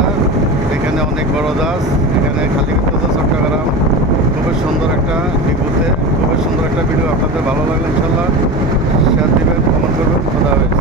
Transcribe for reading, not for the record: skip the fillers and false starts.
জাহাজটা, এখানে অনেক বড় জাহাজ, এখানে খালি করতেছে চট্টগ্রাম। খুবই সুন্দর একটা ডিপুতে, খুবই সুন্দর একটা ভিডিও। আপনাদের ভালো লাগলে ইনশাল্লাহ শেয়ার দিবেন, কমেন্ট করবেন। খোদা হাফেজ।